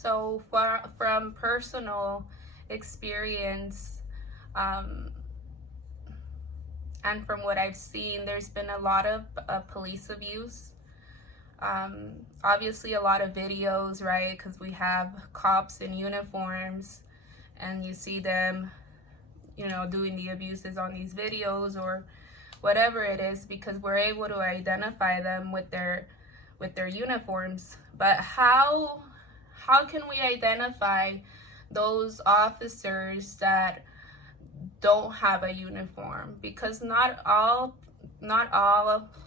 So from personal experience, um, and from what I've seen, there's been a lot of police abuse. Obviously, a lot of videos, right? Because we have cops in uniforms, and you see them, doing the abuses on these videos or whatever it is, because we're able to identify them with their uniforms. But how can we identify those officers that don't have a uniform? Because not all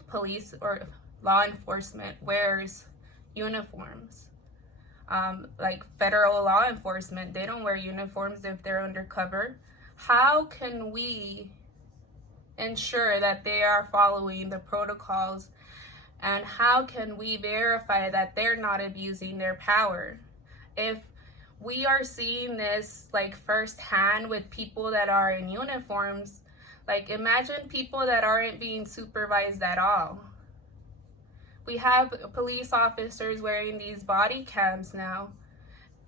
police or law enforcement wears uniforms. Like federal law enforcement, they don't wear uniforms if they're undercover. How can we ensure that they are following the protocols, and how can we verify that they're not abusing their power? If we are seeing this like firsthand with people that are in uniforms, like imagine people that aren't being supervised at all. We have police officers wearing these body cams now,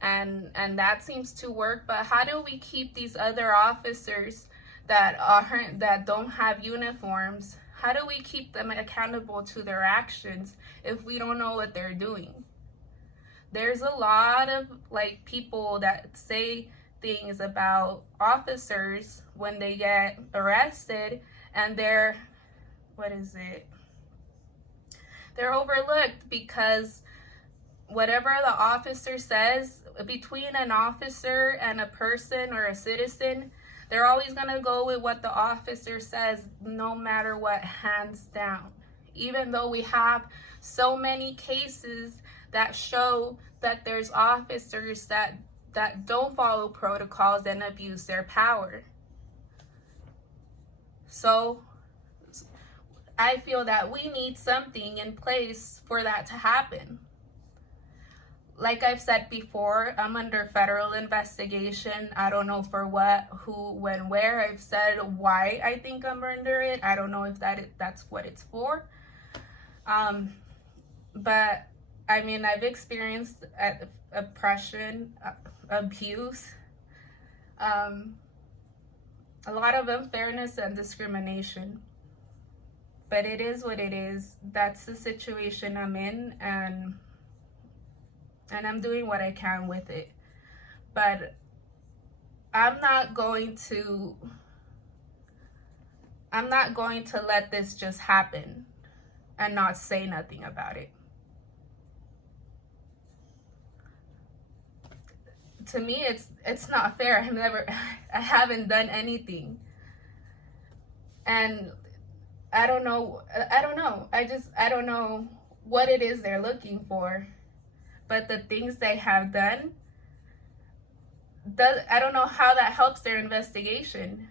and that seems to work. But how do we keep these other officers that don't have uniforms? How do we keep them accountable to their actions if we don't know what they're doing? There's a lot of like people that say things about officers when they get arrested, and they're overlooked, because whatever the officer says, between an officer and a person or a citizen, they're always going to go with what the officer says, no matter what, hands down. Even though we have so many cases that show that there's officers that don't follow protocols and abuse their power. So I feel that we need something in place for that to happen. Like I've said before, I'm under federal investigation. I don't know for what, who, when, where. I've said why I think I'm under it. I don't know if that's what it's for. But I mean, I've experienced oppression, abuse, a lot of unfairness and discrimination. But it is what it is. That's the situation I'm in, and I'm doing what I can with it. But I'm not going to let this just happen and not say nothing about it. To me, it's not fair. I haven't done anything. And I don't know. I don't know what it is they're looking for. But the things they have done, I don't know how that helps their investigation.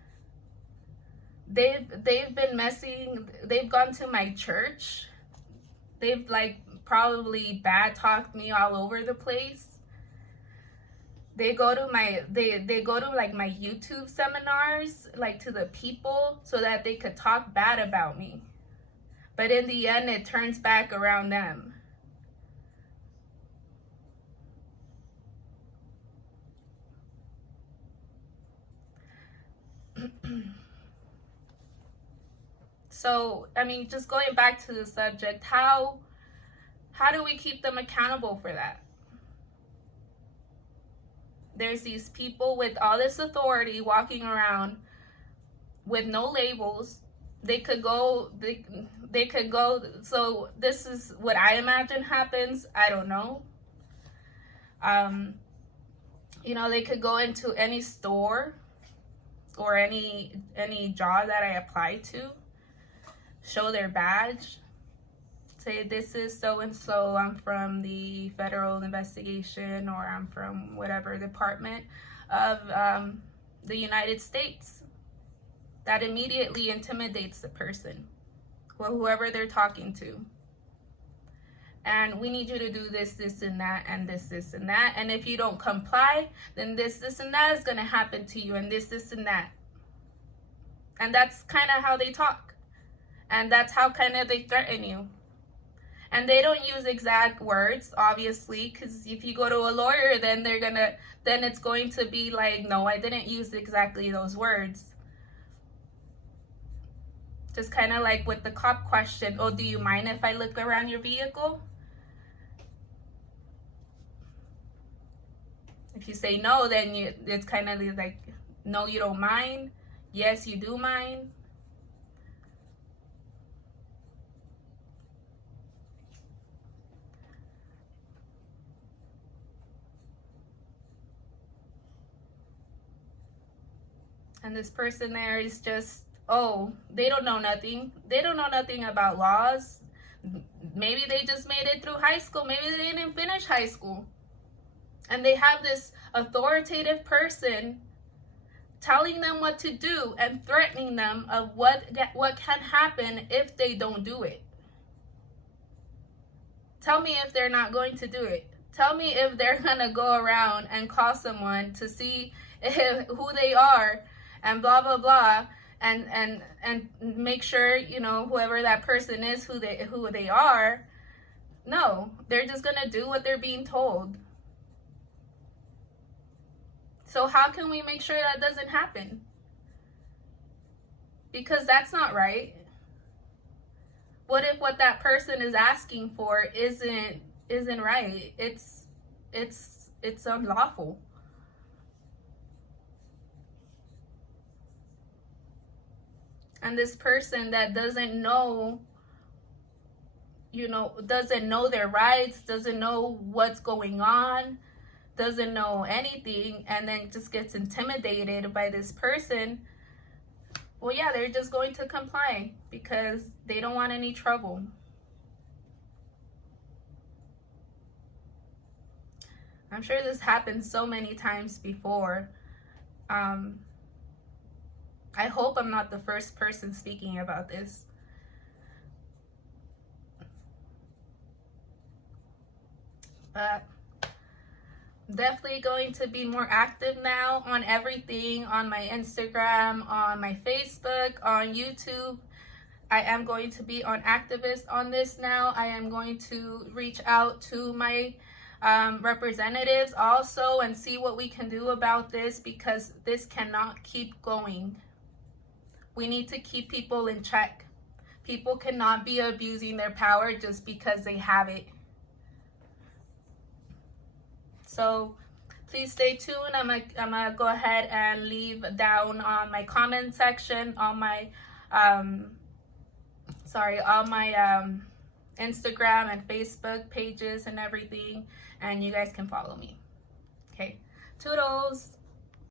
They've been messing. They've gone to my church. They've like probably bad talked me all over the place. They go to my like my YouTube seminars, like to the people, so that they could talk bad about me. But in the end, it turns back around them. So, I mean, just going back to the subject, how do we keep them accountable for that? There's these people with all this authority walking around with no labels. They could go. So this is what I imagine happens. I don't know. They could go into any store or any job that I apply to, show their badge, say this is so and so, I'm from the federal investigation, or I'm from whatever department of the United States. That immediately intimidates the person, or whoever they're talking to. And we need you to do this, this, and that, and this, and that. And if you don't comply, then this, and that is going to happen to you, and this, and that. And that's kind of how they talk. And that's how kind of they threaten you. And they don't use exact words, obviously, because if you go to a lawyer, then it's going to be like, no, I didn't use exactly those words. Just kind of like with the cop question, oh, do you mind if I look around your vehicle? If you say no, then it's kind of like, no, you don't mind. Yes, you do mind. And this person there is just, oh, they don't know nothing. They don't know nothing about laws. Maybe they just made it through high school. Maybe they didn't finish high school. And they have this authoritative person telling them what to do and threatening them of what can happen if they don't do it. Tell me if they're not going to do it. Tell me if they're going to go around and call someone to see who they are and blah, blah, blah, and make sure, you know, whoever that person is, who they are. No, they're just going to do what they're being told. So how can we make sure that doesn't happen? Because that's not right. What if what that person is asking for isn't right? It's unlawful. And this person that doesn't know, you know, doesn't know their rights, doesn't know what's going on, doesn't know anything, and then just gets intimidated by this person, well, yeah, they're just going to comply because they don't want any trouble. I'm sure this happened so many times before. I hope I'm not the first person speaking about this. But definitely going to be more active now on everything, on my Instagram, on my Facebook, on YouTube. I am going to be on activist on this now. I am going to reach out to my representatives also and see what we can do about this, because this cannot keep going. We need to keep people in check. People cannot be abusing their power just because they have it. So please stay tuned. I'm gonna go ahead and leave down on my comment section, on my Instagram and Facebook pages and everything, and you guys can follow me. Okay, toodles.